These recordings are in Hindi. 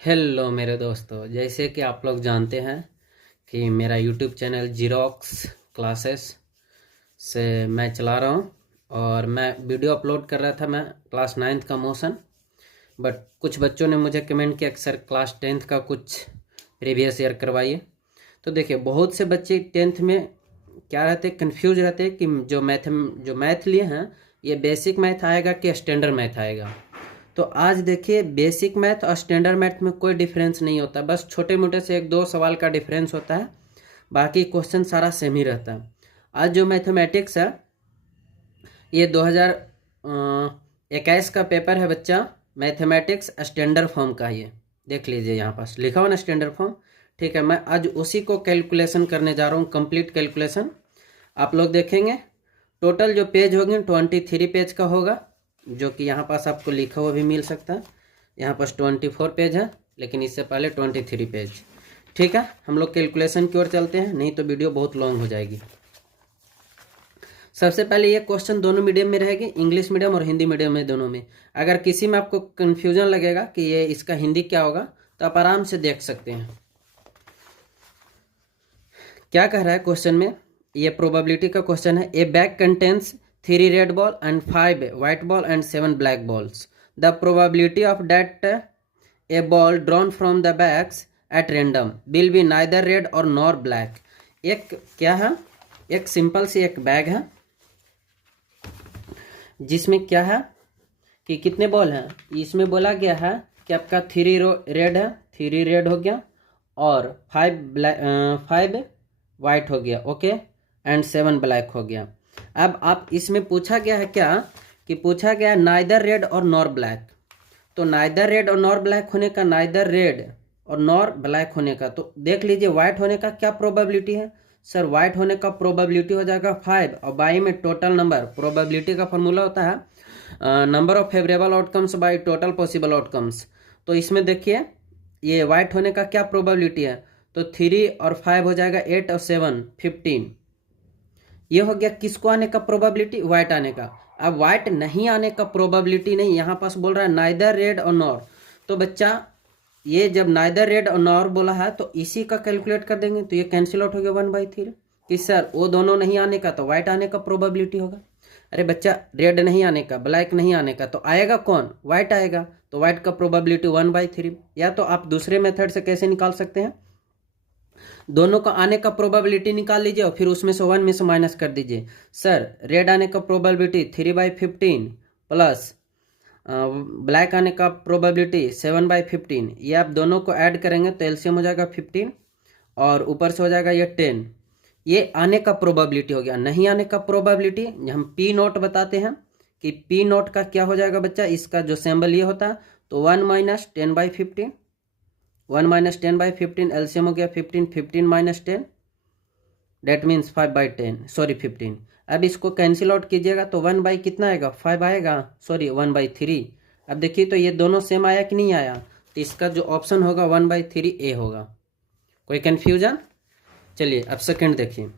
हेलो मेरे दोस्तों, जैसे कि आप लोग जानते हैं कि मेरा यूट्यूब चैनल जीरोक्स क्लासेस से मैं चला रहा हूं और मैं वीडियो अपलोड कर रहा था। मैं क्लास 9th का मोशन, बट कुछ बच्चों ने मुझे कमेंट किया कि सर क्लास 10th का कुछ प्रीवियस ईयर करवाइए। तो देखिए, बहुत से बच्चे 10th में क्या रहते, कंफ्यूज रहते कि जो मैथ लिए हैं ये बेसिक मैथ आएगा कि स्टैंडर्ड मैथ आएगा। तो आज देखिए, बेसिक मैथ और स्टैंडर्ड मैथ में कोई डिफरेंस नहीं होता, बस छोटे मोटे से एक दो सवाल का डिफरेंस होता है, बाकी क्वेश्चन सारा सेम ही रहता है। आज जो मैथमेटिक्स है ये 2021 का पेपर है बच्चा, मैथमेटिक्स स्टैंडर्ड फॉर्म का। ये देख लीजिए, यहाँ पास लिखा हुआ ना स्टैंडर्ड फॉर्म। ठीक है, मैं आज उसी को कैलकुलेशन करने जा रहा हूँ, कंप्लीट कैलकुलेशन। आप लोग देखेंगे टोटल जो पेज होंगे 23 पेज का होगा, जो कि यहाँ पास आपको लिखा हुआ भी मिल सकता है। यहाँ पास 24 पेज है, लेकिन इससे पहले 23 पेज। ठीक है, हम लोग कैलकुलेशन की ओर चलते हैं, नहीं तो वीडियो बहुत लॉन्ग हो जाएगी। सबसे पहले ये क्वेश्चन दोनों मीडियम में रहेगी, इंग्लिश मीडियम और हिंदी मीडियम में, दोनों में। अगर किसी में आपको कन्फ्यूजन लगेगा कि ये इसका हिंदी क्या होगा, तो आप आराम से देख सकते हैं। क्या कह रहा है क्वेश्चन में, ये प्रोबेबिलिटी का क्वेश्चन है। ए bag contains 3 red ball and 5 white ball and 7 black balls. The probability of that a ball drawn from the bags at random will be neither red or nor black. एक क्या है, एक सिंपल सी एक बैग है जिसमें क्या है कि कितने बॉल हैं। इसमें बोला गया है कि आपका 3 रेड है, 3 रेड हो गया, और 5 वाइट हो गया, ओके, एंड 7 ब्लैक हो गया। अब आप इसमें पूछा गया है क्या, कि पूछा गया नाइदर रेड और नॉर ब्लैक। तो नाइदर रेड और नॉर ब्लैक होने का, नाइदर रेड और नॉर ब्लैक होने का, तो देख लीजिए व्हाइट होने का क्या प्रोबेबिलिटी है। सर व्हाइट होने का प्रोबेबिलिटी हो जाएगा 5, और बाई में टोटल नंबर। प्रोबेबिलिटी का फॉर्मूला होता है number of favourable outcomes by total possible outcomes. तो इसमें देखिए ये व्हाइट होने का क्या प्रोबेबिलिटी है, तो 3 और 5 हो जाएगा 8 और 7 15। ये हो गया किसको आने का प्रोबेबिलिटी, व्हाइट आने का। अब व्हाइट नहीं आने का प्रोबेबिलिटी नहीं, यहाँ पास बोल रहा है नाइदर रेड और नॉर। तो बच्चा ये जब नाइदर रेड और नॉर बोला है तो इसी का कैलकुलेट कर देंगे, तो ये कैंसिल आउट हो गया 1/3। कि सर वो दोनों नहीं आने का, तो व्हाइट आने का प्रोबेबिलिटी होगा। अरे बच्चा, रेड नहीं आने का, ब्लैक नहीं आने का, तो आएगा कौन, व्हाइट आएगा। तो व्हाइट का प्रोबेबिलिटी 1/3। या तो आप दूसरे मेथड से कैसे निकाल सकते हैं, दोनों का आने का प्रोबेबिलिटी निकाल लीजिए और फिर उसमें से 1 में से माइनस कर दीजिए। सर रेड आने का प्रोबेबिलिटी 3/15 प्लस ब्लैक आने का प्रोबेबिलिटी 7/15। ये आप दोनों को ऐड करेंगे तो एलसीएम हो जाएगा 15 और ऊपर से हो जाएगा ये 10। ये आने का प्रोबेबिलिटी हो गया। नहीं आने का प्रोबेबिलिटी हम पी नोट बताते हैं कि पी नोट का क्या हो जाएगा बच्चा, इसका जो सिंबल ये होता है, तो 1 - 10/15, 1 - 10/15 एलसीएम हो गया 15, 15 - 10 डेट मीन्स 5/10, सॉरी 15। अब इसको कैंसिल आउट कीजिएगा तो 1 बाई कितना आएगा, 5 आएगा, सॉरी 1/3। अब देखिए तो ये दोनों सेम आया कि नहीं आया, तो इसका जो ऑप्शन होगा 1/3 ए होगा। कोई कन्फ्यूजन? चलिए अब सेकंड देखिए।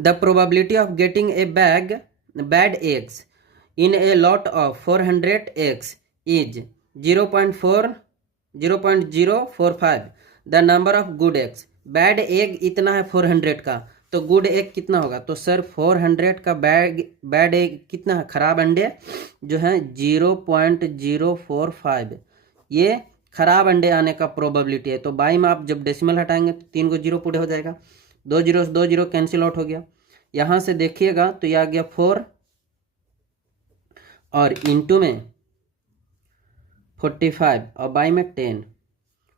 The probability of getting a bad eggs in a lot of 400 eggs is 0.045। The number of good eggs, bad egg इतना है 400 का, तो गुड एग कितना होगा। तो सर 400 का बैड एग कितना है, खराब अंडे जो है 0.045। ये खराब अंडे आने का प्रोबेबिलिटी है। तो बाई में आप जब डेसिमल हटाएंगे तो 3 को 0 पुट हो जाएगा, 2 0 से 2 0 कैंसिल आउट हो गया। यहाँ से देखिएगा तो ये आ गया 4 और इंटू में 45 और बाई में 10।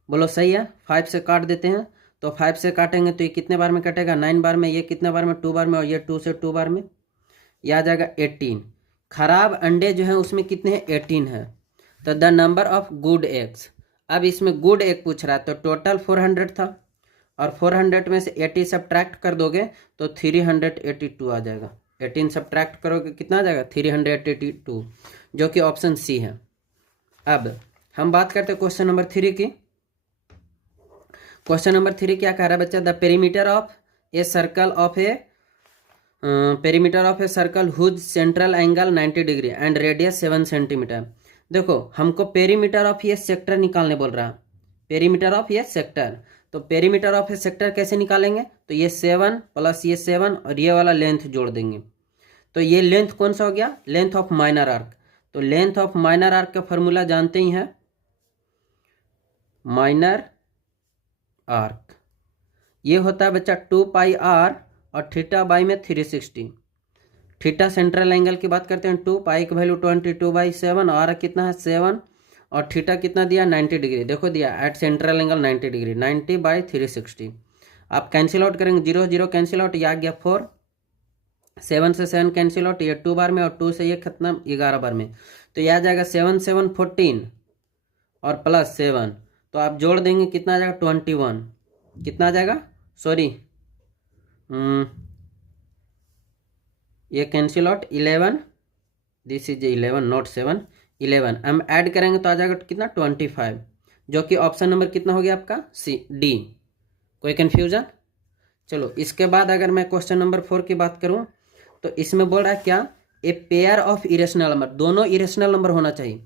बोलो सही है। 5 से काट देते हैं, तो 5 से काटेंगे तो ये कितने बार में कटेगा, 9 बार में। ये कितने बार में, 2 बार में, और ये 2 से 2 बार में, यह आ जाएगा 18। खराब अंडे जो हैं उसमें कितने हैं, 18 है। तो the number of good eggs, अब इसमें गुड एग पूछ रहा है, तो टोटल 400 था और 400 में से 80 सब्ट्रैक्ट कर दोगे तो 382 आ जाएगा। 18 सब्ट्रैक्ट करोगे कितना आ जाएगा, 382, जो कि ऑप्शन सी है। अब हम बात करते हैं क्वेश्चन नंबर 3 की। क्वेश्चन नंबर 3 क्या कह रहा है बच्चा, the perimeter of a circle whose central angle 90 degree and radius 7 centimetre. देखो हमको पेरीमीटर ऑफ ये सेक्टर निकालने बोल रहा है, पेरीमीटर ऑफ ये सेक्टर। तो पेरीमीटर ऑफ ये सेक्टर कैसे निकालेंगे, तो ये 7 प्लस ये 7 और ये वाला लेंथ जोड़ देंगे। तो ये लेंथ कौन सा हो गया, लेंथ ऑफ माइनर आर्क। तो लेंथ ऑफ माइनर आर्क का फॉर्मूला जानते ही हैं, माइनर आर्क ये होता है बच्चा 2 पाई आर और थीटा बाई में 360। थीटा सेंट्रल एंगल की बात करते हैं 2, पाई की वैल्यू 22/7, आर कितना है 7 और थीटा कितना दिया 90 डिग्री। देखो दिया एट सेंट्रल एंगल 90 डिग्री, 90/360। आप कैंसिल आउट करेंगे, 0 0 कैंसिल आउट, ये आ गया 4, 7 से 7 कैंसिल आउट, ये 2 बार में और 2 से ये खत्म 11 बार में। तो यह आ जाएगा 7 7 14 और प्लस 7, तो आप जोड़ देंगे कितना आ जाएगा 21, कितना आ जाएगा, सॉरी ये cancel out 11, this is 11 not 7, 11 हम ऐड करेंगे तो आ जाएगा कितना 25, जो कि ऑप्शन नंबर कितना हो गया आपका सी डी। कोई कन्फ्यूजन। चलो इसके बाद अगर मैं क्वेश्चन नंबर 4 की बात करूं तो इसमें बोल रहा है क्या, a pair of irrational number, दोनों इरेशनल नंबर होना चाहिए,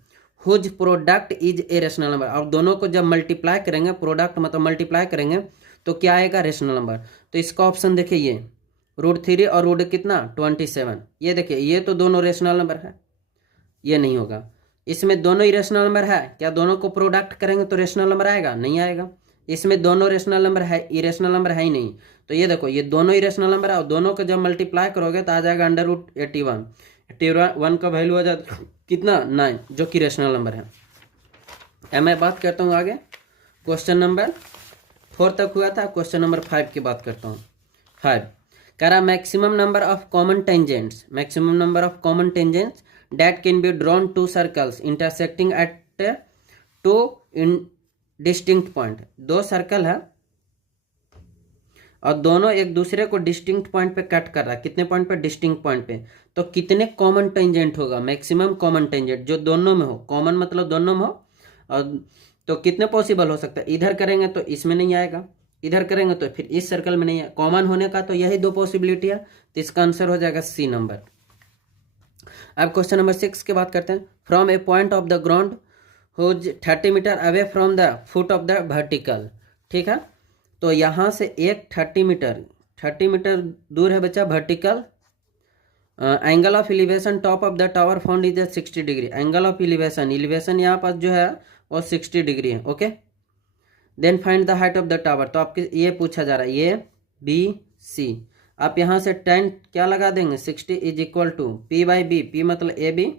whose product is a rational number. और दोनों को जब मल्टीप्लाई करेंगे, प्रोडक्ट मतलब मल्टीप्लाई करेंगे तो क्या आएगा रेशनल नंबर। तो इसका ऑप्शन देखिए ये √3 और रूट कितना 27, ये देखिए ये तो दोनों रेशनल नंबर है, ये नहीं होगा। इसमें दोनों इरेशनल नंबर है, क्या दोनों को प्रोडक्ट करेंगे तो रेशनल नंबर आएगा, नहीं आएगा। इसमें दोनों रेशनल नंबर है, इरेशनल नंबर है ही नहीं। तो ये देखो ये दोनों इरेशनल नंबर है और दोनों को जब मल्टीप्लाई करोगे तो आ जाएगा √81, 81 का वैल्यू आ जाता कितना 9, जो कि रेशनल नंबर है। अब मैं बात करता हूँ आगे, क्वेश्चन नंबर 4 तक हुआ था, क्वेश्चन नंबर 5 की बात करता हूँ। 5 कह रहा maximum number of common tangents, maximum number of common tangents that can be drawn two circles intersecting at two in distinct point। दो सर्कल है और दोनों एक दूसरे को डिस्टिंक्ट पॉइंट पे कट कर रहा है, कितने पॉइंट पे, डिस्टिंक्ट पॉइंट पे। तो कितने कॉमन टेंजेंट होगा, मैक्सिमम कॉमन टेंजेंट जो दोनों में हो, कॉमन मतलब दोनों में हो, और तो कितने पॉसिबल हो सकता है, इधर करेंगे तो इसमें नहीं आएगा, इधर करेंगे तो फिर इस सर्कल में नहीं है, कॉमन होने का तो यही दो पॉसिबिलिटी है। तो इसका आंसर हो जाएगा सी नंबर। अब क्वेश्चन नंबर 6 की बात करते हैं। From a point of the ground whose 30 metre away from the foot of the vertical, ठीक है। तो यहाँ से एक 30 मीटर दूर है बच्चा vertical. Angle of elevation top of the tower found is 60 degree. Angle of elevation यहाँ पास जो है वो 60 डिग्री है, okay. Then find the height of the tower. तो आपके ये पूछा जा रहा है ये BC। आप यहाँ से tan क्या लगा देंगे 60 is equal to P/B, P मतलब AB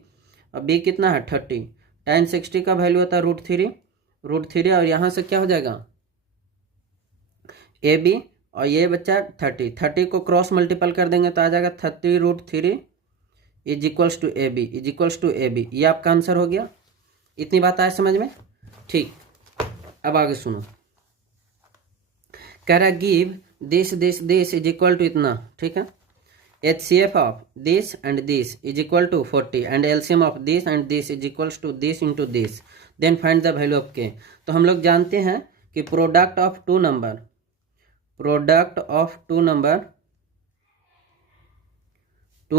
और B कितना है 30। tan 60 का वैल्यू होता है √3 और यहाँ से क्या हो जाएगा AB और ये बच्चा 30 को क्रॉस मल्टीपल कर देंगे तो आ जाएगा 30√3 इज इक्वल्स टू AB। ये आपका आंसर हो गया। इतनी बात आए समझ में, ठीक। अब आगे सुनो, कह रहा give this is equal to इतना, ठीक है। HCF of this and this is equal to 40 and LCM of this and this is equals to this into this, then find the value of K। तो हम लोग जानते हैं कि प्रोडक्ट ऑफ टू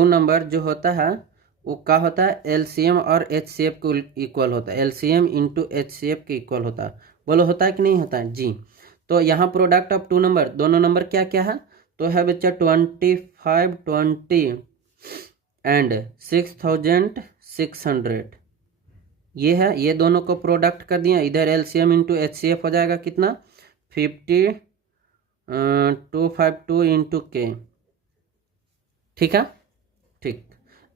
नंबर जो होता है वो क्या होता है, LCM और HCF को इक्वल होता है, LCM इंटू HCF के इक्वल होता है। बोलो होता है कि नहीं होता है जी। तो यहाँ प्रोडक्ट ऑफ टू नंबर, दोनों नंबर क्या क्या है, तो है बच्चा 2520 एंड 6600, ये है। ये दोनों को प्रोडक्ट कर दिया, इधर LCM इंटू HCF हो जाएगा कितना 50252 इंटू K, ठीक है, ठीक।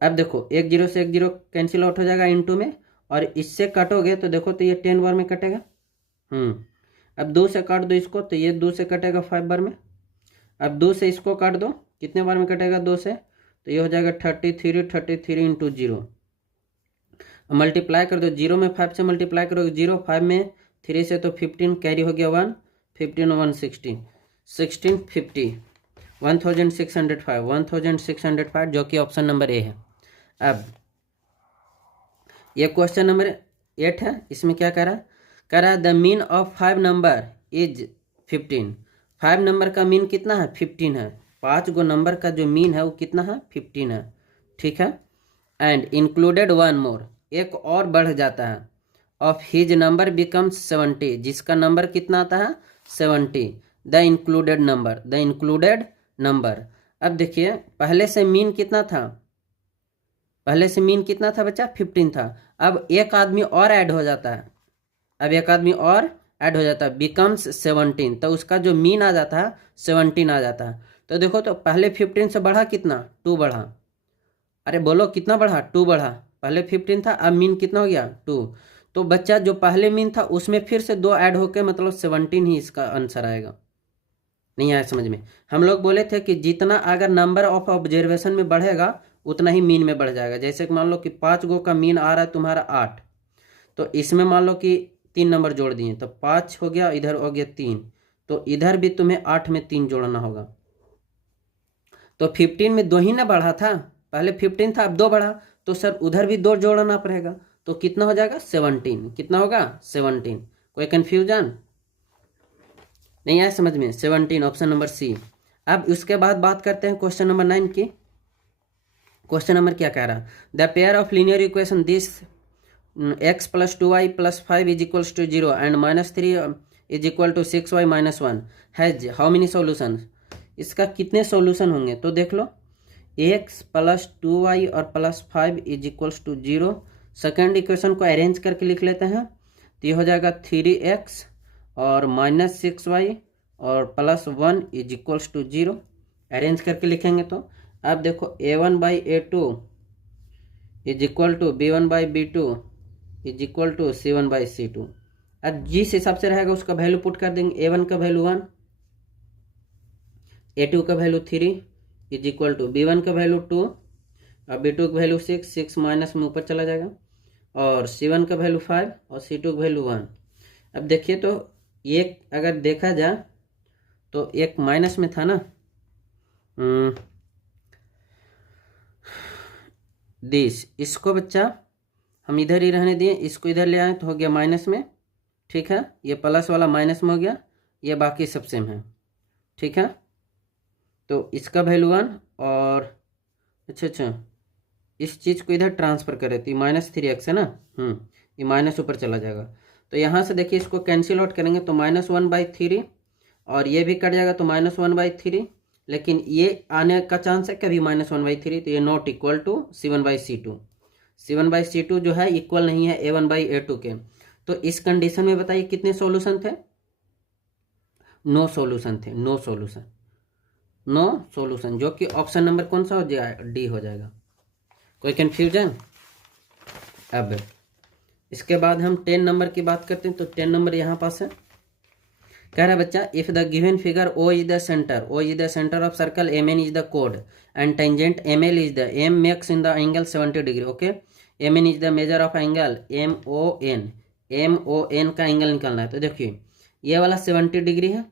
अब देखो 1 0 से 1 0 कैंसिल आउट हो जाएगा इंटू में, और इससे काटोगे तो देखो तो ये 10 बार में कटेगा। अब 2 से काट दो इसको तो ये 2 से कटेगा 5 बार में। अब 2 से इसको काट दो, कितने बार में कटेगा 2 से, तो ये हो जाएगा 33 इंटू 0। मल्टीप्लाई कर दो, 0 में 5 से मल्टीप्लाई करोगे 0, 5 में 3 से तो 15 कैरी हो गया 1, 15 1 16 1650 1605 जो कि ऑप्शन नंबर ए है। अब ये क्वेश्चन नंबर 8 है, इसमें क्या कह रहा है the mean of 5 number is 15। 5 number का मीन कितना है 15 है, 5 गो नंबर का जो मीन है वो कितना है 15 है, ठीक है। एंड इंक्लूडेड वन मोर, एक और बढ़ जाता है। ऑफ हिज नंबर बिकम्स 70, जिसका नंबर कितना आता है 70, द इंक्लूडेड नंबर। अब देखिए पहले से मीन कितना था, पहले से मीन कितना था बच्चा 15 था। अब एक आदमी और ऐड हो जाता है, अब एक आदमी और ऐड हो जाता है, बिकम्स 17, तो उसका जो मीन आ जाता है 17 आ जाता है। तो देखो तो पहले 15 से बढ़ा कितना 2 बढ़ा, अरे बोलो कितना बढ़ा 2 बढ़ा, पहले 15 था अब मीन कितना हो गया 2। तो बच्चा जो पहले मीन था उसमें फिर से 2 ऐड होके मतलब 17 ही इसका आंसर आएगा। नहीं आया समझ में? हम लोग बोले थे कि जितना अगर नंबर ऑफ ऑब्जर्वेशन में बढ़ेगा उतना ही मीन में बढ़ जाएगा। जैसे कि मान लो कि 5 गो का मीन आ रहा है तुम्हारा 8, तो इसमें मान लो कि 3 नंबर जोड़ दिए तो 5 हो गया, इधर हो गया 3, तो इधर भी तुम्हें 8 में 3 जोड़ना होगा। तो 15 में 2 ही ना बढ़ा था, पहले 15 था अब 2 बढ़ा, तो सर उधर भी 2 जोड़ना पड़ेगा, तो कितना हो जाएगा 17, कितना होगा 17। कोई कन्फ्यूजन नहीं आया समझ में? 17 ऑप्शन नंबर सी। अब उसके बाद बात करते हैं क्वेश्चन नंबर 9 की। क्वेश्चन नंबर क्या कह रहा, the pair of linear equation this x plus 2y plus 5 is equals to 0 and minus 3 is equal to 6y minus 1 has how many solutions? इसका कितने सॉल्यूशन होंगे? तो देख लो x प्लस 2y और plus 5 is equals to 0। Second equation को अरेंज करके लिख लेते हैं, तो ये हो जाएगा 3x और माइनस 6y और plus 1 is equals to 0। Arrange करके लिखेंगे तो अब देखो a1 by a2 is equal to b1 by b2 is equal to c1 by c2। अब जिस हिसाब से रहेगा उसका वैल्यू पुट कर देंगे, a1 का वैल्यू 1, a2 का value 3 is equal to b1 का वैल्यू 2 और b2 का वैल्यू 6 माइनस में ऊपर चला जाएगा, और c1 का वैल्यू 5 और c2 का वैल्यू 1। अब देखिए तो एक अगर देखा जाए तो एक माइनस में था ना, दिस, इसको बच्चा हम इधर ही रहने दिए, इसको इधर ले आए तो हो गया माइनस में, ठीक है, ये प्लस वाला माइनस में हो गया, ये बाकी सब सेम है, ठीक है। तो इसका वैल्यू 1 और अच्छा इस चीज़ को इधर ट्रांसफ़र करे तो -3x है ना, ये माइनस ऊपर चला जाएगा। तो यहाँ से देखिए इसको कैंसिल आउट करेंगे तो -1/3 और ये भी कट जाएगा तो -1/3, लेकिन ये आने का चांस है कभी -1/3, तो ये not equal to c1/c2। c1/c2 जो है इक्वल नहीं है a1/a2 के। तो इस कंडीशन में बताइए कितने सॉल्यूशन थे? नो सॉल्यूशन थे, नो सॉल्यूशन, जो कि ऑप्शन नंबर कौन सा हो जाएगा? डी हो जाएगा। कोई कंफ्यूजन? अब इसके बाद हम 10 नंबर की बात करते हैं, तो 10 नंबर यहाँ पास है। कह रहा है बच्चा, if the given figure O is the centre of circle, M N is the कोड and tangent M L is the M makes in the angle 70 degree. Okay, M N is the measure of angle M O N का एंगल निकालना है। तो देखिए ये वाला 70 डिग्री है,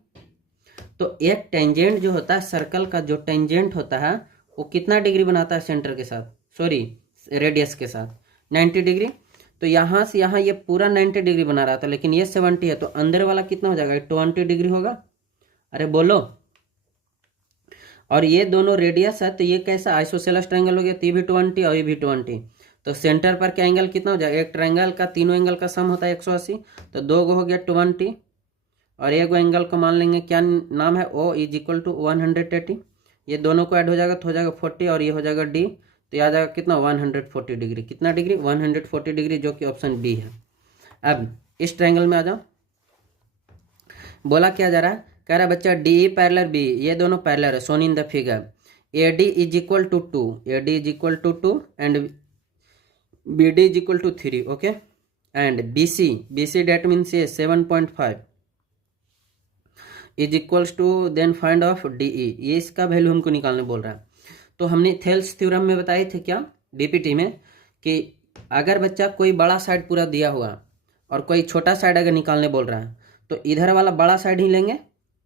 तो एक टेंजेंट जो होता है सर्कल का, जो टेंजेंट होता है वो कितना डिग्री बनाता है सेंटर के साथ, सॉरी रेडियस के साथ 90 डिग्री। तो यहाँ से यहाँ ये पूरा 90 डिग्री बना रहा था, लेकिन ये 70 है, तो अंदर वाला कितना हो जाएगा? 20 डिग्री होगा। अरे बोलो, और ये दोनों रेडियस है, तो ये कैसा आइसोसेलेस ट्रायंगल हो गया, तो ये भी 20 और ये भी 20। तो सेंटर पर का एंगल कितना हो जाएगा? एक ट्रायंगल का तीनों एंगल का सम होता है 180, तो 2 गो हो गया 20 और एक एंगल को मान लेंगे क्या नाम है, O इज इक्वल टू 180। ये दोनों को ऐड हो जाएगा तो हो जाएगा 40 और ये हो जाएगा D, तो ये आ जाएगा कितना 140 डिग्री। कितना डिग्री? 140 डिग्री, जो कि ऑप्शन बी है। अब इस ट्रायंगल में आ जाओ, बोला क्या जा रहा है? कह रहा है बच्चा डी पैरेलल बी, ये दोनों पैरेलल है, shown in the figure. AD is equal to 2, AD is equal to 2 and BD is equal to 3। Okay, and BC that means ये 7.5 is equals to then find of DE, ये इसका वैल्यू हमको निकालने बोल रहा है। तो हमने थेल्स थ्योरम में बताए थे क्या, BPT में, कि अगर बच्चा कोई बड़ा साइड पूरा दिया हुआ और कोई छोटा साइड अगर निकालने बोल रहा है, तो इधर वाला बड़ा साइड ही लेंगे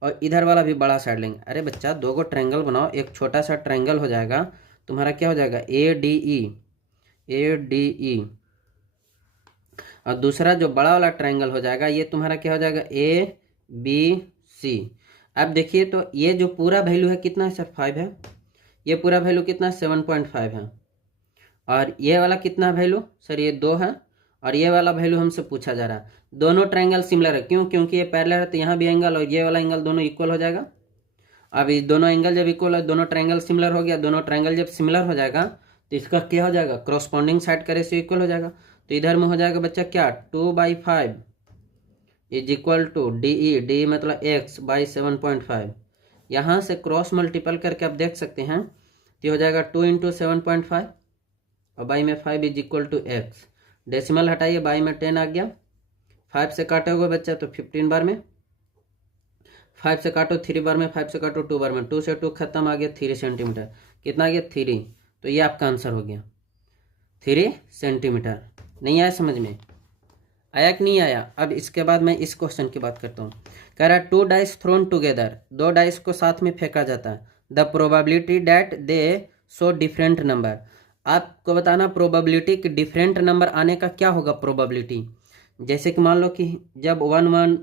और इधर वाला भी बड़ा साइड लेंगे। अरे बच्चा 2 गो ट्रायंगल बनाओ, एक छोटा सा ट्रायंगल हो जाएगा तुम्हारा, क्या हो जाएगा ADE, और दूसरा जो बड़ा वाला ट्रायंगल हो जाएगा ये तुम्हारा क्या हो जाएगा ABC। अब देखिए तो ये जो पूरा वैल्यू है कितना है सर? 5 है। ये पूरा वैल्यू कितना है? 7.5 है। और ये वाला कितना वैल्यू सर, ये 2 है, और ये वाला वैल्यू हमसे पूछा जा रहा है। दोनों ट्रायंगल सिमिलर है, क्यों? क्योंकि ये पैरेलल है, तो यहाँ भी एंगल और ये वाला एंगल दोनों इक्वल हो जाएगा। अब ये दोनों एंगल जब इक्वल है, दोनों ट्रायंगल सिमिलर हो गया, दोनों ट्रायंगल जब सिमिलर हो जाएगा तो इसका क्या हो जाएगा, क्रॉसपॉन्डिंग साइड का रेशियो इक्वल हो जाएगा। तो इधर में हो जाएगा बच्चा क्या, 2/5 इज इक्वल टू डी मतलब x बाई 7.5। यहाँ से क्रॉस मल्टीपल करके आप देख सकते हैं, तो हो जाएगा 2 इंटू 7.5 और बाई में 5 is equal to x। Decimal हटाइए, बाई में 10 आ गया, 5 से काटोगे बच्चा तो 15 बार में, 5 से काटो 3 बार में, 5 से काटो 2 बार में, 2 से 2 खत्म, आ गया 3 सेंटीमीटर। कितना आ गया 3। तो ये आपका आंसर हो गया 3 सेंटीमीटर। नहीं आया समझ में, आया कि नहीं आया? अब इसके बाद मैं इस क्वेश्चन की बात करता हूँ। कह रहा है 2 डाइस थ्रोन टुगेदर, 2 डाइस को साथ में फेंका जाता है, the probability that they so different number. आपको बताना प्रोबेबिलिटी कि डिफरेंट नंबर आने का क्या होगा प्रोबेबिलिटी। जैसे कि मान लो कि जब 1 1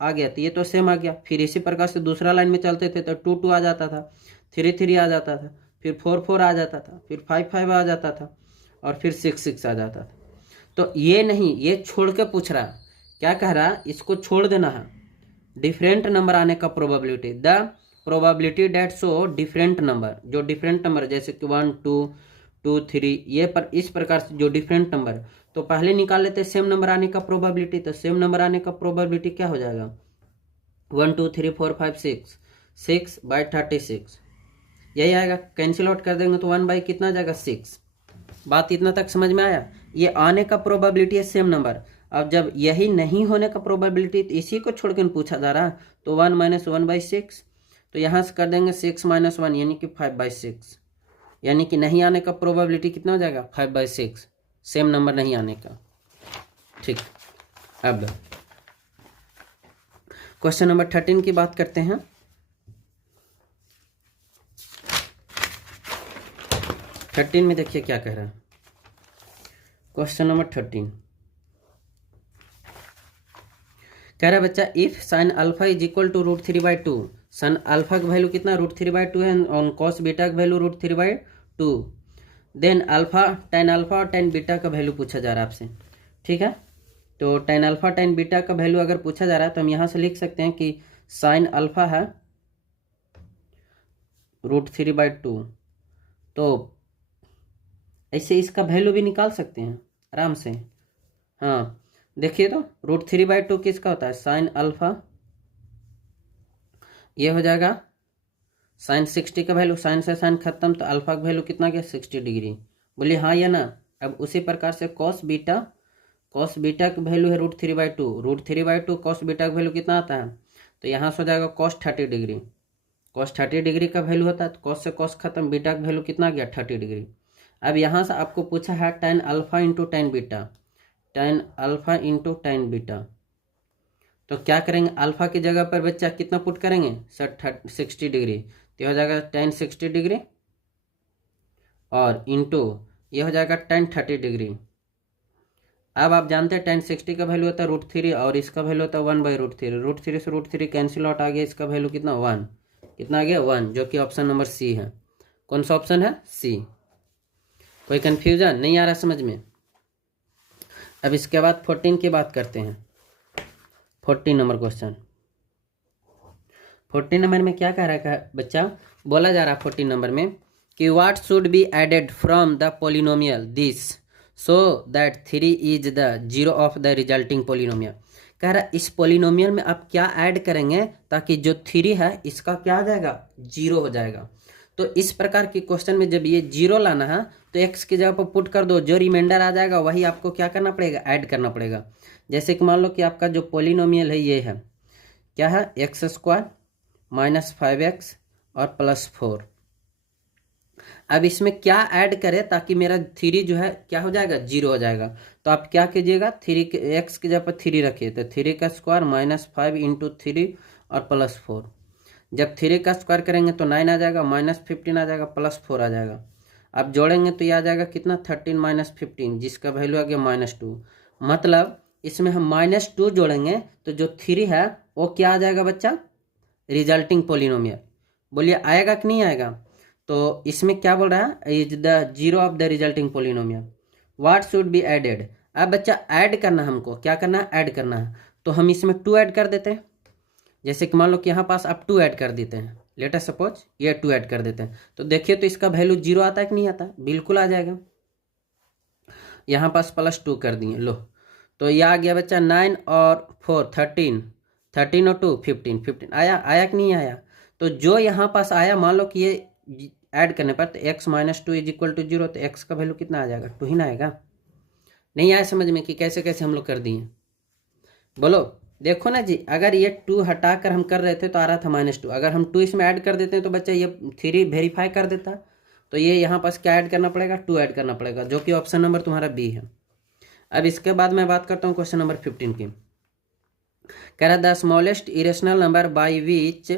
आ गया तो ये तो सेम आ गया, फिर इसी प्रकार से दूसरा लाइन में चलते थे तो 2 2 आ जाता था, 3 3 आ जाता था, फिर 4 4 आ जाता था, फिर 5 5 आ जाता था, और फिर 6 6 आ जाता था। तो ये नहीं, ये छोड़ के पूछ रहा, क्या कह रहा, इसको छोड़ देना है, डिफरेंट नंबर आने का probability, the probability that so different number, जो डिफरेंट नंबर जैसे कि 1 2 2 3 ये पर इस प्रकार से जो डिफरेंट नंबर, तो पहले निकाल लेते सेम नंबर आने का प्रोबेबिलिटी। तो सेम नंबर आने का प्रोबेबिलिटी क्या हो जाएगा, 1 2 3 4 5 6 6/36 यही आएगा। कैंसिल आउट कर देंगे तो 1 बाई कितना जाएगा 6। बात इतना तक समझ में आया? ये आने का प्रोबेबिलिटी है सेम नंबर। अब जब यही नहीं होने का प्रोबेबिलिटी, तो इसी को छोड़ के पूछा जा रहा है, तो 1 - 1/6, तो यहाँ से कर देंगे 6 - 1 यानी कि 5/6, यानी कि नहीं आने का प्रोबेबिलिटी कितना हो जाएगा 5/6, सेम नंबर नहीं आने का। ठीक, अब क्वेश्चन नंबर 13 की बात करते हैं। थर्टीन में देखिए क्या कह रहा है, क्वेश्चन नंबर 13 कह रहा है बच्चा, if sine alpha is equal to √3/2, sine alpha का वैल्यू कितना √3/2 है, और कॉस बीटा का value √3/2, then alpha tan alpha और tan बीटा का वैल्यू पूछा जा रहा है आपसे। ठीक है, तो tan अल्फा tan बीटा का वैल्यू अगर पूछा जा रहा है तो हम यहाँ से लिख सकते हैं कि साइन अल्फा है √3/2, तो ऐसे इसका वैल्यू भी निकाल सकते हैं आराम से। हाँ देखिए, तो √3/2 किसका होता है, साइन अल्फा, ये हो जाएगा साइन 60 का वैल्यू, साइन से साइन खत्म, तो अल्फा का वैल्यू कितना गया 60 डिग्री। बोलिए हाँ या ना। अब उसी प्रकार से कॉस बीटा का वैल्यू है √3/2 कॉस बीटा का वैल्यू कितना आता है, तो यहाँ से हो जाएगा कॉस 30 डिग्री, कॉस 30 डिग्री का वैल्यू होता है, तो कॉस से कॉस खत्म, बीटा का वैल्यू कितना गया 30 डिग्री। अब यहाँ से आपको पूछा है tan alpha into tan beta, tan alpha into tan beta, तो क्या करेंगे, अल्फा की जगह पर बच्चा कितना पुट करेंगे सर 60 डिग्री, तो हो जाएगा tan 60 डिग्री, और इंटू ये हो जाएगा tan 30 डिग्री। अब आप जानते हैं tan 60 का वैल्यू होता है √3 और इसका वैल्यू होता है 1/√3, √3 से √3 कैंसिल आउट आ गया, इसका वैल्यू कितना 1, कितना आ गया 1, जो कि ऑप्शन नंबर सी है। कौन सा ऑप्शन है, सी। कोई कंफ्यूजन नहीं आ रहा समझ में? अब इसके बाद 14 की बात करते हैं। 14 नंबर क्वेश्चन, 14 नंबर में क्या कह रहा है बच्चा, बोला जा रहा है 14 नंबर में कि what should be added from the polynomial this so that 3 is the zero of the resulting polynomial. कह रहा है इस पोलिनोमियल में आप क्या ऐड करेंगे ताकि जो 3 है इसका क्या आ जाएगा, जीरो हो जाएगा। तो इस प्रकार की क्वेश्चन में जब ये जीरो लाना है तो एक्स की जगह पर पुट कर दो, जो रिमाइंडर आ जाएगा वही आपको क्या करना पड़ेगा, ऐड करना पड़ेगा। जैसे कि मान लो कि आपका जो पोलिनोमियल है ये है, क्या है, x² - 5x और +4। अब इसमें क्या ऐड करें ताकि मेरा 3 जो है क्या हो जाएगा, जीरो हो जाएगा। तो आप क्या कीजिएगा, 3 एक्स की जगह पर 3 रखिए, तो 3 का स्क्वायर -5 इंटू 3 और +4। जब 3 का स्क्वायर करेंगे तो 9 आ जाएगा, -15 आ जाएगा, +4 आ जाएगा। अब जोड़ेंगे तो ये आ जाएगा कितना 13 - 15, जिसका वैल्यू आ गया -2। मतलब इसमें हम -2 जोड़ेंगे तो जो 3 है वो क्या आ जाएगा बच्चा, रिजल्टिंग पोलिनोमियल। बोलिए आएगा कि नहीं आएगा? तो इसमें क्या बोल रहा है, is the zero of the resulting polynomial, what should be added. अब बच्चा ऐड करना हमको, क्या करना है, ऐड करना है। तो हम इसमें 2 ऐड कर देते हैं। जैसे कि मान लो कि यहाँ पास आप 2 ऐड कर देते हैं, लेट अस सपोज ये 2 ऐड कर देते हैं, तो देखिए तो इसका वैल्यू 0 आता है कि नहीं आता, बिल्कुल आ जाएगा। यहाँ पास +2 कर दिए, लो तो ये आ गया बच्चा 9 और 4 13, 13 और 2 15, 15 आया कि नहीं आया। तो जो यहाँ पास आया, मान लो कि ये ऐड करने पर तो x - 2 = 0, तो x का वैल्यू कितना आ जाएगा, 2 ही ना आएगा। नहीं आया समझ में कि कैसे कैसे हम लोग कर दिए, बोलो। देखो ना जी, अगर ये 2 हटाकर हम कर रहे थे तो आ रहा था -2, अगर हम 2 इसमें ऐड कर देते हैं तो बच्चा ये 3 वेरीफाई कर देता। तो ये यहाँ पास क्या ऐड करना पड़ेगा, 2 ऐड करना पड़ेगा, जो कि ऑप्शन नंबर तुम्हारा बी है। अब इसके बाद मैं बात करता हूँ क्वेश्चन नंबर 15 की। कह रहा the smallest irrational number by which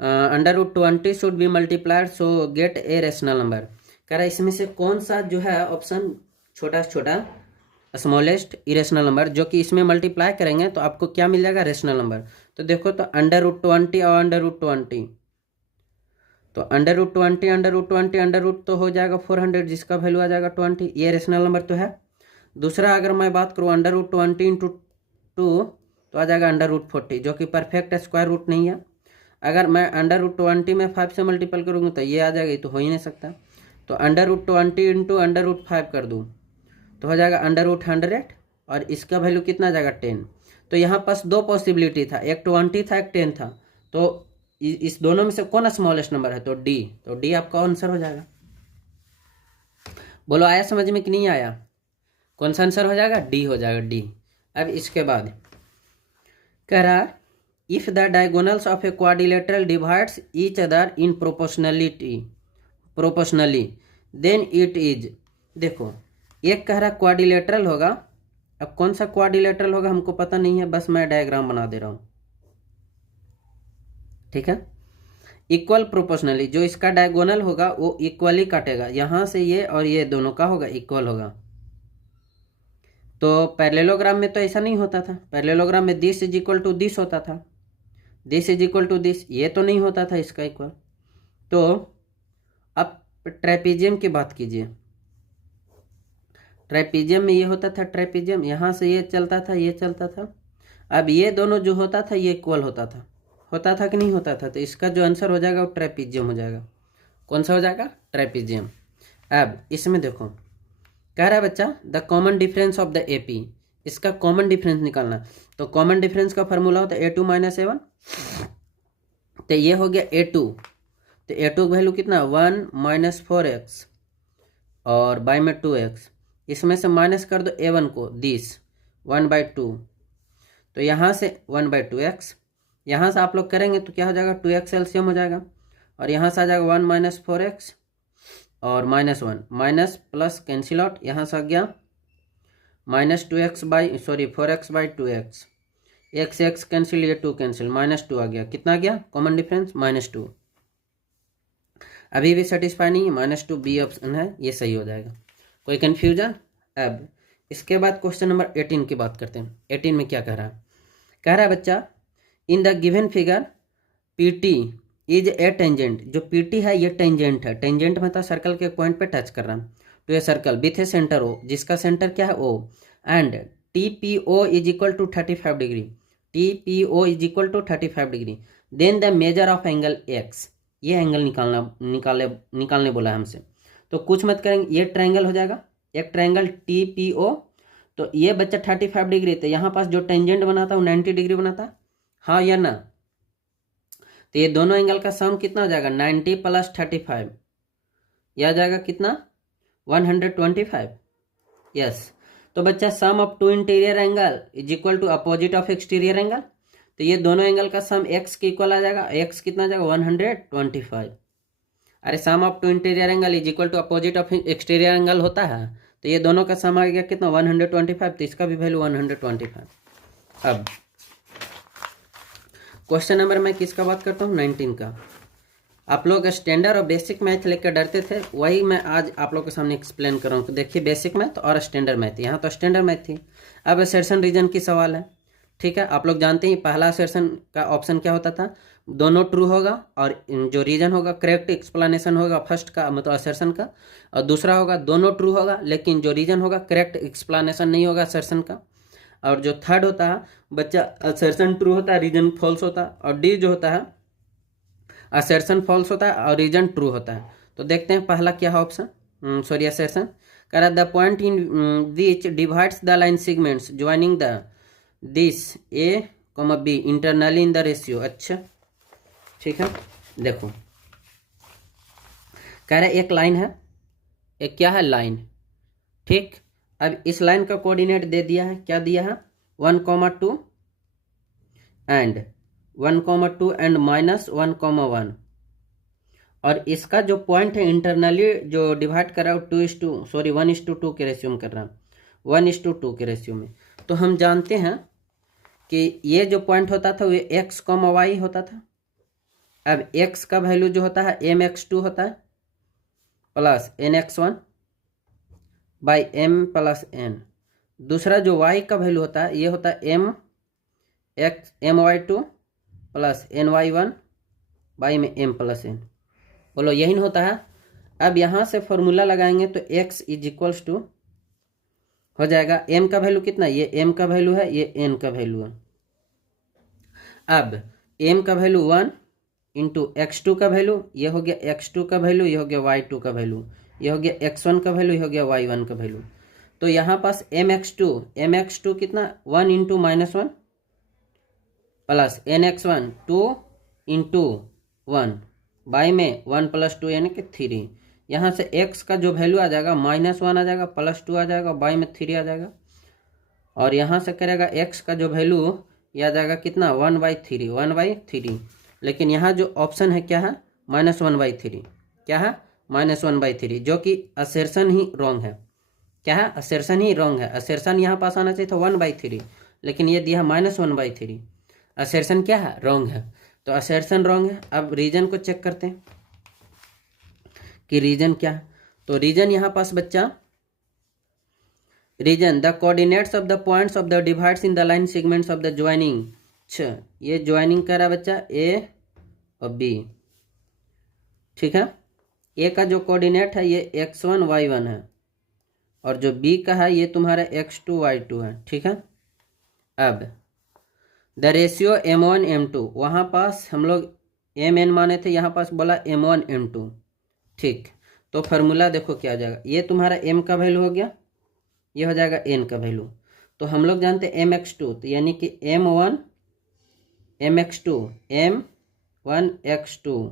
√20 should be multiplied so gate A rational number. कह रहा है इसमें से कौन सा जो है ऑप्शन छोटा से छोटा स्मॉलेस्ट इरेशनल नंबर, जो कि इसमें मल्टीप्लाई करेंगे तो आपको क्या मिल जाएगा, रेशनल नंबर। तो देखो तो √20 और √20, तो √20 तो हो जाएगा 400, जिसका वैल्यू आ जाएगा 20, ये रेशनल नंबर तो है। दूसरा अगर मैं बात करूँ √20 × 2 तो आ जाएगा √40, जो कि परफेक्ट स्क्वायर रूट नहीं है। अगर मैं √20 में 5 से मल्टीपल करूँगा तो ये आ जाएगा, ये तो हो ही नहीं सकता। तो √20 × √5 कर दूँ तो हो जाएगा √100, और इसका वैल्यू कितना आ जाएगा 10। तो यहाँ पास 2 पॉसिबिलिटी था, एक 20 था एक 10 था, तो इस दोनों में से कौन स्मॉलेस्ट नंबर है, तो डी। तो डी आपका आंसर हो जाएगा। बोलो आया समझ में कि नहीं आया, कौन सा आंसर हो जाएगा, डी हो जाएगा, डी। अब इसके बाद कह रहा if the diagonals of a quadrilateral divides each other in proportionally then it is. देखो एक कह रहा क्वाड्रिलेटरल होगा, अब कौन सा क्वाड्रिलेटरल होगा हमको पता नहीं है, बस मैं डायग्राम बना दे रहा हूं, ठीक है। इक्वल प्रोपोर्शनली, जो इसका डायगोनल होगा वो इक्वली काटेगा, यहां से ये और ये दोनों का होगा इक्वल होगा। तो पैरेललोग्राम में तो ऐसा नहीं होता था, पैरेललोग्राम में दिस = दिस होता था, दिस = दिस, ये तो नहीं होता था इसका इक्वल। तो अब ट्रेपीजियम की बात कीजिए, ट्रेपीजियम में ये होता था, ट्रेपीजियम यहाँ से ये चलता था, ये चलता था। अब ये दोनों जो होता था ये इक्वल होता था कि नहीं होता था, तो इसका जो आंसर हो जाएगा वो ट्रेपीजियम हो जाएगा। कौन सा हो जाएगा, ट्रेपीजियम। अब इसमें देखो कह रहा है बच्चा the common difference of the AP, इसका कॉमन डिफरेंस निकालना। तो कॉमन डिफरेंस का फॉर्मूला होता है a2 - a1, तो ये हो गया a2, तो a2 की वैल्यू कितना 1 - 4x और बाई में 2x, इसमें से माइनस कर दो a1 को, दिस 1/2, तो यहाँ से 1/2x, यहाँ से आप लोग करेंगे तो क्या हो जाएगा 2x एलसीएम हो जाएगा, और यहाँ से आ जाएगा 1 - 4x और -1, माइनस प्लस कैंसिल आउट, यहाँ से आ गया -4x/2x, x कैंसिल, ये 2 कैंसिल, -2 आ गया, कितना आ गया कॉमन डिफरेंस -2। अभी भी सेटिस्फाई नहीं है, -2 बी ऑप्शन है, ये सही हो जाएगा। कोई कन्फ्यूजन। अब इसके बाद क्वेश्चन नंबर 18 की बात करते हैं। 18 में क्या कह रहा है, कह रहा है बच्चा in the given figure PT is a tangent, जो PT है ये टेंजेंट है, टेंजेंट मतलब सर्कल के पॉइंट पे टच कर रहा है, to a circle with a centre O, जिसका सेंटर क्या है O, and TPO = 35 degree, TPO = 35 degree, then the measure of angle X, ये एंगल निकालने बोला है हमसे। तो कुछ मत करेंगे, ये ट्रायंगल हो जाएगा, एक ट्रायंगल TPO, तो ये बच्चा 35 डिग्री, तो यहाँ पास जो टेंजेंट बना था वो 90 डिग्री बना था, हाँ या ना। तो ये दोनों एंगल का सम कितना हो जाएगा 90 + 35, यह आ जाएगा कितना 125, यस। तो बच्चा sum of 2 interior angle = opposite of exterior angle, तो ये दोनों एंगल का सम x के इक्वल आ जाएगा, x कितना आ जाएगा 125। अरे sum of 2 interior angle = opposite of exterior angle होता है, तो ये दोनों का सम आ गया कितना 125, तो इसका भी वैल्यू 125। अब क्वेश्चन नंबर मैं किसका बात करता हूँ 19 का। आप लोग स्टैंडर्ड और बेसिक मैथ लेकर डरते थे, वही मैं आज आप लोग के सामने एक्सप्लेन कर रहा हूँ। तो देखिए बेसिक मैथ और स्टैंडर्ड मैथ, यहाँ तो स्टैंडर्ड मैथ थी। अब असर्शन रीजन की सवाल है, ठीक है, आप लोग जानते हैं पहला असर्शन का ऑप्शन क्या होता था, दोनों ट्रू होगा और जो रीजन होगा करेक्ट एक्सप्लेनेशन होगा फर्स्ट का मतलब असर्शन का, और दूसरा होगा दोनों ट्रू होगा लेकिन जो रीजन होगा करेक्ट एक्सप्लेनेशन नहीं होगा असर्शन का, और जो थर्ड होता है बच्चा असर्शन ट्रू होता है रीजन फॉल्स होता है, और डी जो होता है असर्शन फॉल्स होता है और रीजन ट्रू होता है। तो देखते हैं पहला क्या है ऑप्शन, सॉरी असर्शन कह रहा the point in which divides the line segments joining the this A comma B internally in the ratio. अच्छा ठीक है, देखो कह रहा है एक लाइन है, एक क्या है लाइन, ठीक। अब इस लाइन का कोऑर्डिनेट दे दिया है, क्या दिया है 1,2 एंड 1,2 एंड -1,1, और इसका जो पॉइंट है इंटरनली जो डिवाइड कर रहा है 1:2 के रेशियो में कर रहा है, 1:2 के रेशियो में। तो हम जानते हैं कि ये जो पॉइंट होता था वो x, y होता था। अब x का वैल्यू जो होता है mx2 होता है plus nx1 by m plus n। दूसरा जो y का वैल्यू होता है ये होता है my2 प्लस ny1 बाई में m प्लस n। बोलो यही नहीं होता है। अब यहाँ से फॉर्मूला लगाएंगे तो x इज इक्वल्स टू हो जाएगा m का वैल्यू कितना, ये m का वैल्यू है, ये n का वैल्यू है। अब m का वैल्यू 1 इंटू x2 का वैल्यू, ये हो गया x2 का वैल्यू, ये हो गया y2 का वैल्यू, ये हो गया x1 का वैल्यू, ये हो गया y1 का वैल्यू। तो यहाँ पास mx2 कितना 1 into -1 plus nx1 2 into 1 by में 1 + 2 यानी कि 3। यहाँ से x का जो वैल्यू आ जाएगा -1 आ जाएगा, +2 आ जाएगा, बाई में 3 आ जाएगा, और यहाँ से करेगा x का जो वैल्यू ये आ जाएगा कितना 1/3। लेकिन यहाँ जो ऑप्शन है क्या है -1/3, क्या है -1/3, जो कि असर्शन ही रॉन्ग है। क्या है असर्शन ही रॉन्ग है, असर्शन यहाँ पास आना चाहिए था 1/3, लेकिन ये दिया -1/3। असर्शन क्या है रॉन्ग है, तो असर्शन रॉन्ग है। अब रीजन को चेक करते हैं कि रीजन क्या है। तो रीजन यहाँ पास बच्चा reason the coordinates of the points of the divides in the line segments of the joining. ये ज्वाइनिंग कर रहा है बच्चा ए और बी, ठीक है। ए का जो कोऑर्डिनेट है ये x1 y1 है, और जो बी का है ये तुम्हारा x2 y2 है, ठीक है। अब द रेशियो m1 m2, वहाँ पास हम लोग mn माने थे, यहाँ पास बोला m1 m2, ठीक। तो फार्मूला देखो क्या आ जाएगा, ये तुम्हारा m का वैल्यू हो गया, ये हो जाएगा n का वैल्यू। तो हम लोग जानते हैं mx2, तो यानी कि m1 mx2 m1x2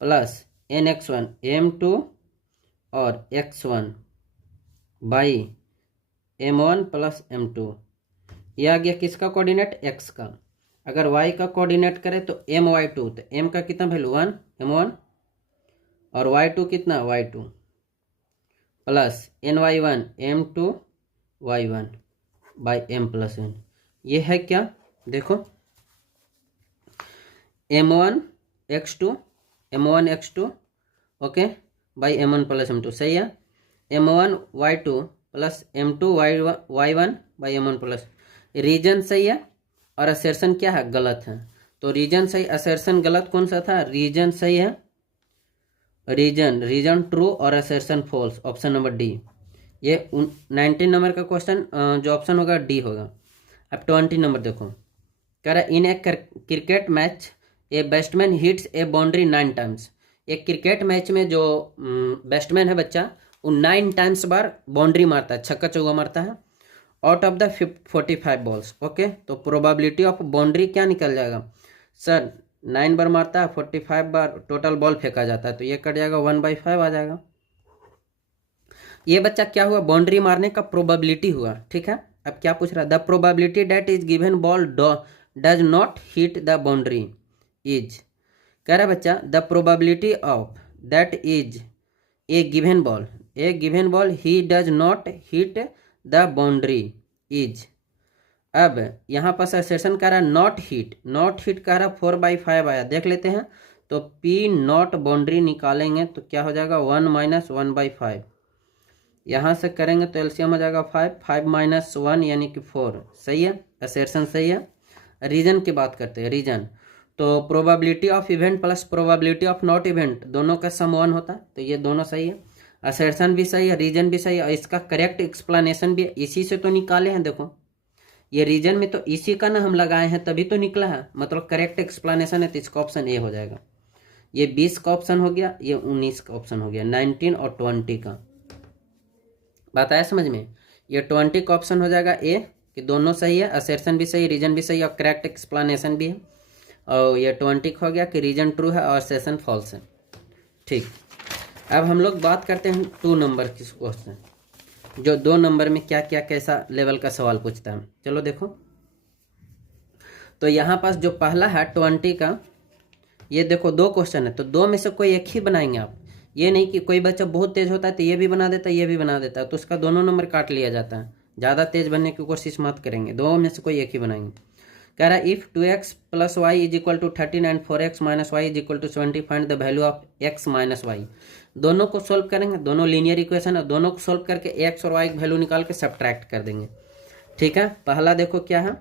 plus nx1 m2 और x1 by m1 plus m2। ये आ गया किसका कोऑर्डिनेट x का। अगर y का कोऑर्डिनेट करें तो my2, तो m का कितना वैल्यू 1 m1 और y2 कितना y2 plus ny1 m2 y1 by m plus n। ये है क्या देखो m1x2 okay by m1 plus m2, सही है। m1 y2 plus m2 y1 by m1 plus, reason सही है और असर्शन क्या है गलत है। तो रीजन सही असर्शन गलत कौन सा था, रीजन सही है, रीजन ट्रू और assertion false, option number D. ये 19 नंबर का क्वेश्चन जो ऑप्शन होगा डी होगा। अब 20 नंबर देखो, कह रहा in a cricket match a batsman hits a boundary 9 times. एक क्रिकेट मैच में जो बैट्समैन है बच्चा वो 9 टाइम्स बार बाउंड्री मारता है, छक्का चौका मारता है, out of the 45 balls. Okay, तो प्रोबेबिलिटी ऑफ बाउंड्री क्या निकल जाएगा सर, 9 बार मारता है 45 बार टोटल बॉल फेंका जाता है, तो ये कट जाएगा 1/5 आ जाएगा। ये बच्चा क्या हुआ बाउंड्री मारने का प्रोबेबिलिटी हुआ, ठीक है। अब क्या पूछ रहा है, the probability that is given ball does not hit the boundary is. कह रहा बच्चा the probability of that is a given ball he does not hit the boundary is. अब यहाँ पर सेशन कह रहा नॉट हिट कह रहा 4/5 आया, देख लेते हैं। तो P नॉट बाउंड्री निकालेंगे तो क्या हो जाएगा 1 - 1/5। यहाँ से करेंगे तो एलसीएम हो जाएगा 5 - 1 यानी कि 4, सही है, असर्शन सही है। रीजन की बात करते हैं, रीजन। तो probability of event plus probability of not event दोनों का सम 1 होता है, तो ये दोनों सही है। असर्शन भी सही है, रीजन भी सही है, और इसका करेक्ट एक्सप्लेनेशन भी है। इसी से तो निकाले हैं, देखो ये रीजन में तो इसी का ना हम लगाए हैं, तभी तो निकला है, मतलब करेक्ट एक्सप्लेनेशन है, तो इसका ऑप्शन ए हो जाएगा। ये 20 का ऑप्शन हो गया, ये 19 का ऑप्शन हो गया, 19 और 20 का। बात आया समझ में? ये 20 का ऑप्शन हो जाएगा ए, कि दोनों सही है, असर्शन भी सही, रीजन भी सही और करेक्ट एक्सप्लेनेशन भी है। और ये 20 हो गया कि रीजन ट्रू है और असर्शन फॉल्स है। ठीक, अब हम लोग बात करते हैं 2 नंबर की क्वेश्चन, जो 2 नंबर में क्या क्या कैसा लेवल का सवाल पूछता है। चलो देखो, तो यहाँ पास जो पहला है 20 का, ये देखो 2 क्वेश्चन है, तो 2 में से कोई एक ही बनाएंगे आप। ये नहीं कि कोई बच्चा बहुत तेज होता है तो ये भी बना देता है, ये भी बना देता है, तो उसका दोनों नंबर काट लिया जाता है। ज़्यादा तेज बनने की कोशिश मत करेंगे, 2 में से कोई एक ही बनाएंगे। कह रहा है इफ 2x plus y is equal to 13 and 4x minus y is equal to 70 find the value of x minus y. दोनों को सोल्व करेंगे, दोनों लीनियर इक्वेशन है, दोनों को सोल्व करके x और y की वैल्यू निकाल के सब्ट्रैक्ट कर देंगे। ठीक है, पहला देखो क्या है,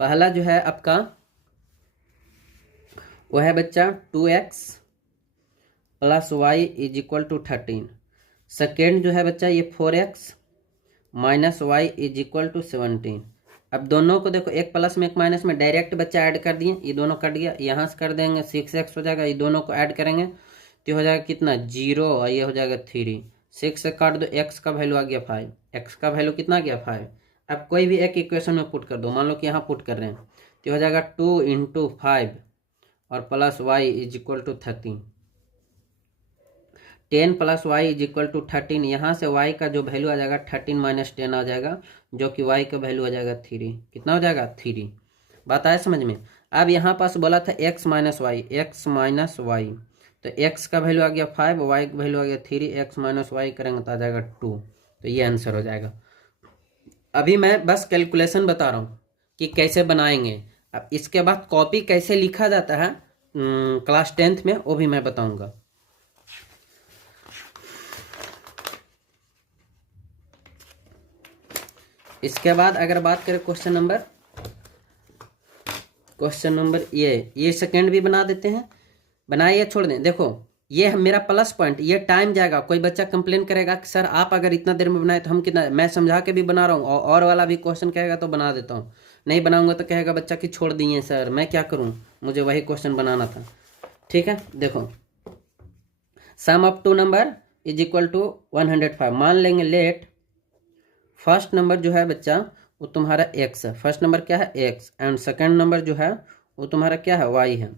पहला जो है आपका वो है बच्चा 2x plus y is equal to 13। Second जो है बच्चा ये 4x minus y is equal to 17। अब दोनों को देखो, एक प्लस में एक माइनस में डायरेक्ट बच्चा ऐड कर दिए, ये दोनों कट गया, यहाँ से कर देंगे 6x हो जाएगा, ये दोनों को ऐड करेंगे तो हो जाएगा कितना 0 और ये हो जाएगा 3। 6 से काट दो, x का वैल्यू आ गया 5, x का वैल्यू कितना गया 5। अब कोई भी एक इक्वेशन में पुट कर दो, मान लो कि यहाँ पुट कर रहे हैं तो हो जाएगा 2 इंटू 5 और plus y is equal to 13। 10 plus y is equal to 13, यहाँ से y का जो वैल्यू आ जाएगा 13 माइनस 10 आ जाएगा, जो कि y का वैल्यू आ जाएगा 3। कितना हो जाएगा 3। बात आया समझ में? अब यहाँ पास बोला था x minus y, x minus y, तो x का वैल्यू आ गया 5, y का वैल्यू आ गया 3, x माइनस वाई करेंगे तो आ जाएगा 2, तो ये आंसर हो जाएगा। अभी मैं बस कैलकुलेशन बता रहा हूँ कि कैसे बनाएंगे। अब इसके बाद कॉपी कैसे लिखा जाता है क्लास 10th में, वो भी मैं बताऊँगा। इसके बाद अगर बात करें क्वेश्चन नंबर ये सेकंड भी बना देते हैं, बनाए या छोड़ दें। देखो ये मेरा प्लस पॉइंट, ये टाइम जाएगा, कोई बच्चा कंप्लेन करेगा कि सर आप अगर इतना देर में बनाए तो हम कितना, मैं समझा के भी बना रहा हूँ, और वाला भी क्वेश्चन कहेगा तो बना देता हूँ, नहीं बनाऊंगा तो कहेगा बच्चा कि छोड़ दिए सर, मैं क्या करूँ, मुझे वही क्वेश्चन बनाना था। ठीक है, देखो sum of 2 number is equal to 105। मान लेंगे लेट फर्स्ट नंबर जो है बच्चा वो तुम्हारा x है, फर्स्ट नंबर क्या है x, एंड सेकंड नंबर जो है वो तुम्हारा क्या है y है।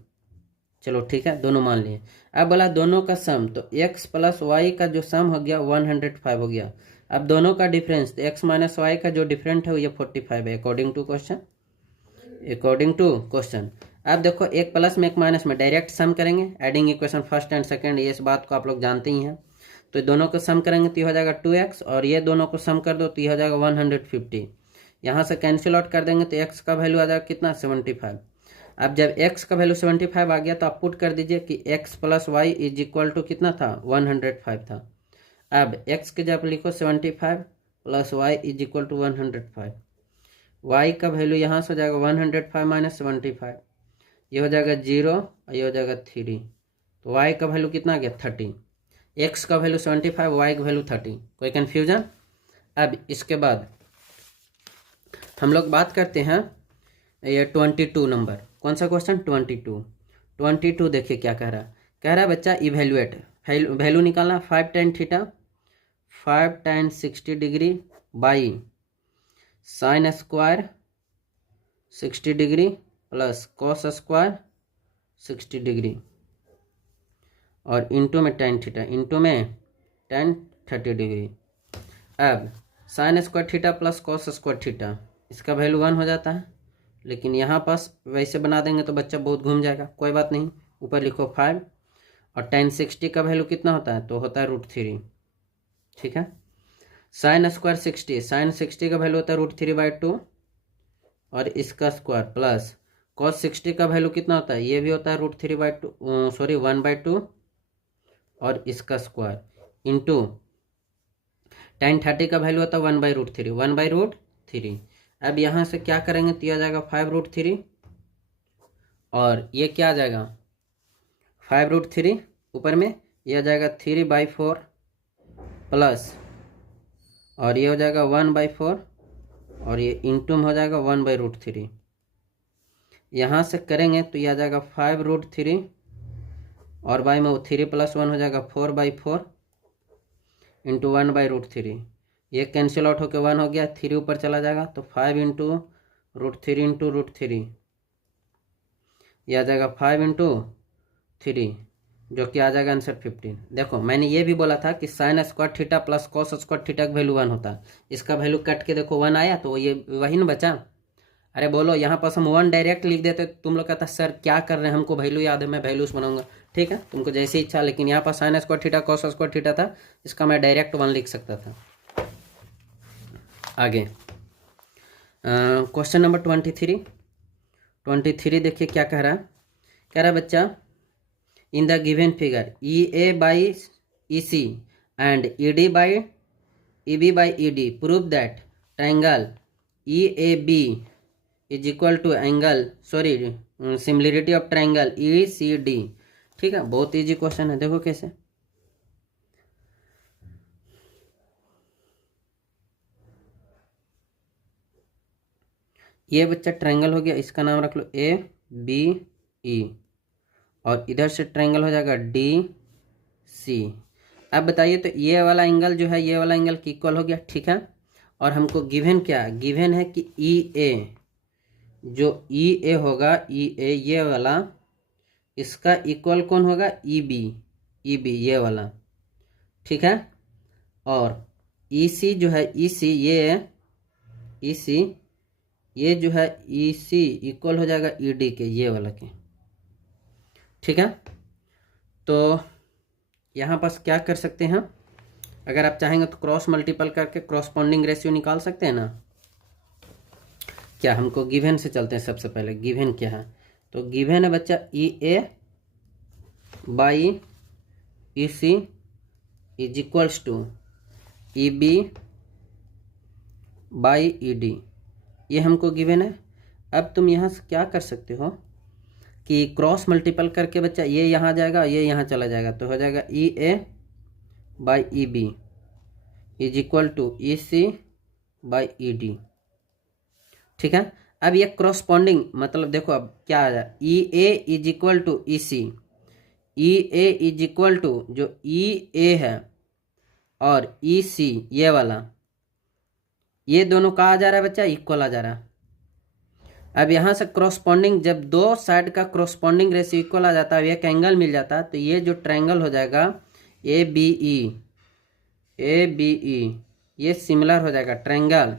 चलो ठीक है, दोनों मान लिए। अब बोला दोनों का सम, तो x प्लस वाई का जो सम हो गया 105 हो गया। अब दोनों का डिफरेंस, तो x माइनस वाई का जो डिफरेंट है वो ये 45 है, अकॉर्डिंग टू क्वेश्चन। अब देखो एक प्लस में एक माइनस में डायरेक्ट सम करेंगे, adding equation first and second, ये इस बात को आप लोग जानते ही हैं। तो दोनों को सम करेंगे तो ये हो जाएगा 2x, और ये दोनों को सम कर दो तो ये हो जाएगा 150। यहाँ से कैंसिल आउट कर देंगे तो x का वैल्यू आ जाएगा कितना 75। अब जब x का वैल्यू 75 आ गया तो आप पुट कर दीजिए कि x plus y is equal to कितना था 105 था। अब x के जब लिखो 75 plus y is equal to 105, y का वैल्यू यहाँ से हो जाएगा 105 माइनस 75, ये हो जाएगा 0 और ये हो जाएगा 3, तो y का वैल्यू कितना आ गया 30। x का वैल्यू 75, y का वैल्यू 30। कोई कन्फ्यूजन? अब इसके बाद हम लोग बात करते हैं ये 22 नंबर, कौन सा क्वेश्चन 22 देखिए क्या कह रहा है बच्चा इवेल्युएट, वैल्यू निकालना 5 tan theta 5 tan 60 degree by sine square 60 degree plus cos square 60 degree और इंटू में tan थीटा इंटू में tan 30 डिग्री। अब sine square theta plus cos square theta, इसका वैल्यू 1 हो जाता है, लेकिन यहाँ पास वैसे बना देंगे तो बच्चा बहुत घूम जाएगा, कोई बात नहीं, ऊपर लिखो 5 और tan 60 का वैल्यू कितना होता है, तो होता है √3। ठीक है, साइन स्क्वायर 60, साइन 60 का वैल्यू होता है √3/2 और इसका स्क्वायर प्लस कॉस 60 का वैल्यू कितना होता है, ये भी होता है √3/2 सॉरी 1/2 और इसका स्क्वायर इंटू tan 30 का वैल्यू होता है 1/√3 1/√3। अब यहाँ से क्या करेंगे तो यह आ जाएगा 5√3 और ये क्या आ जाएगा 5√3 ऊपर में यह आ जाएगा 3/4 प्लस और ये हो जाएगा 1/4 और ये इंटू में हो जाएगा 1/√3। यहाँ से करेंगे तो ये आ जाएगा 5√3 और बाई में 3 + 1 हो जाएगा 4/4 इंटू 1/√3। ये कैंसिल आउट होकर 1 हो गया, 3 ऊपर चला जाएगा तो 5 × √3 इंटू √3 ये आ जाएगा 5 × 3 जो कि आ जाएगा आंसर 15। देखो मैंने ये भी बोला था कि sin² theta plus cos² theta का वैल्यू 1 होता है। इसका वैल्यू कट के देखो 1 आया तो ये वही ना बचा। अरे बोलो यहाँ पास हम 1 डायरेक्ट लिख देते तुम लोग कहता सर क्या कर रहे हैं, हमको वैल्यू याद है, मैं वैल्यूज बनाऊंगा। ठीक है, तुमको जैसी इच्छा, लेकिन यहाँ पास sin² थीटा cos² थीटा था, इसका मैं डायरेक्ट 1 लिख सकता था। आगे क्वेश्चन नंबर 23 देखिए क्या कह रहा है। कह रहा है बच्चा in the given figure EA by EC and ED by EB by ED prove that triangle EAB is equal to angle similarity of triangle ECD। ठीक है, बहुत इजी क्वेश्चन है, देखो कैसे। ये बच्चा ट्रायंगल हो गया, इसका नाम रख लो ABE और इधर से ट्रायंगल हो जाएगा DC। अब बताइए तो ये वाला एंगल जो है ये वाला एंगल की इक्वल हो गया। ठीक है, और हमको गिवन क्या गिवन है कि EA जो EA होगा EA ये वाला, इसका इक्वल कौन होगा EB ये वाला। ठीक है, और EC जो है EC ये जो है EC इक्वल हो जाएगा ED के ये वाला के। ठीक है, तो यहाँ पास क्या कर सकते हैं, अगर आप चाहेंगे तो क्रॉस मल्टीपल करके क्रॉसपॉन्डिंग रेशियो निकाल सकते हैं ना। क्या हमको गिवन से चलते हैं, सबसे पहले गिवन क्या है तो गिवन है बच्चा EA by EC is equals to EB by ED, ये हमको गिवन है। अब तुम यहाँ से क्या कर सकते हो कि क्रॉस मल्टीपल करके बच्चा ये यहाँ जाएगा ये यहाँ चला जाएगा तो हो जाएगा EA by EB is equal to EC by ED। ठीक है, अब ये क्रॉसपॉन्डिंग मतलब देखो अब क्या आ जाए EA is equal to EC, EA is equal to जो EA है और EC ये वाला, ये दोनों कहाँ आ जा रहा है बच्चा इक्वल आ जा रहा है। अब यहाँ से क्रॉसपॉन्डिंग जब दो साइड का क्रॉसपॉन्डिंग रेशियो इक्वल आ जाता है, एक एंगल मिल जाता है, तो ये जो ट्रायंगल हो जाएगा ABE ये सिमिलर हो जाएगा ट्रायंगल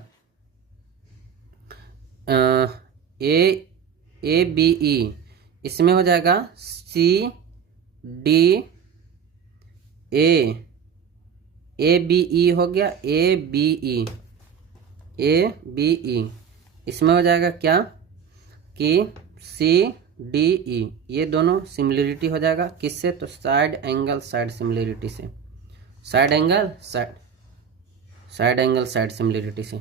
ABE, इसमें हो जाएगा CDA ABE हो गया ABE इसमें हो जाएगा क्या कि CDE, ये दोनों सिमिलरिटी हो जाएगा किससे तो साइड एंगल साइड सिमिलरिटी से, साइड एंगल साइड सिमिलरिटी से।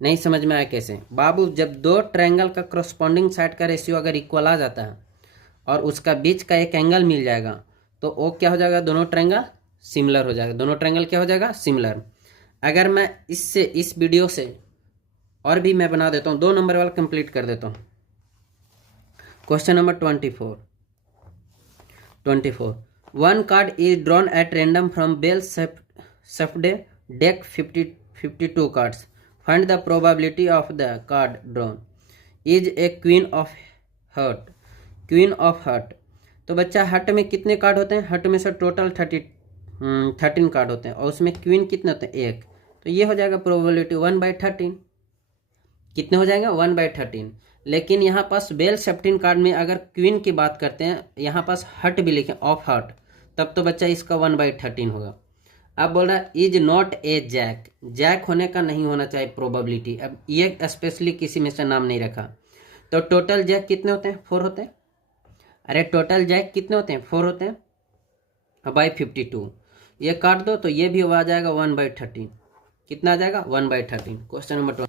नहीं समझ में आया कैसे बाबू, जब दो ट्रायंगल का क्रॉसपॉन्डिंग साइड का रेशियो अगर इक्वल आ जाता है और उसका बीच का एक एंगल मिल जाएगा तो वो क्या हो जाएगा दोनों ट्रायंगल सिमिलर हो जाएगा, दोनों ट्रायंगल क्या हो जाएगा सिमिलर। अगर मैं इससे इस वीडियो से और भी मैं बना देता हूँ, 2 नंबर वाला कंप्लीट कर देता हूँ। Question number 24 one card is drawn at random from well shuffled deck 52 cards, find the probability of the card drawn is a queen of heart. तो बच्चा हर्ट में कितने कार्ड होते हैं, हर्ट में से टोटल 13 कार्ड होते हैं और उसमें क्वीन कितने होते हैं 1, तो ये हो जाएगा प्रोबेबिलिटी 1/13। कितने हो जाएगा 1/13। लेकिन यहाँ पास बेल शेफ्टिन कार्ड में अगर क्वीन की बात करते हैं, यहाँ पास हर्ट भी लिखे ऑफ हर्ट, तब तो बच्चा इसका 1/13 होगा। अब बोल रहा है इज नॉट ए जैक होने का नहीं होना चाहिए प्रोबेबिलिटी। अब ये स्पेशली किसी में से नाम नहीं रखा, तो टोटल जैक कितने होते हैं 4 होते हैं। अरे टोटल जैक कितने होते हैं 4 होते हैं बाई 52, ये काट दो तो ये भी आ जाएगा 1/13। कितना आ जाएगा 1/13। Question number 12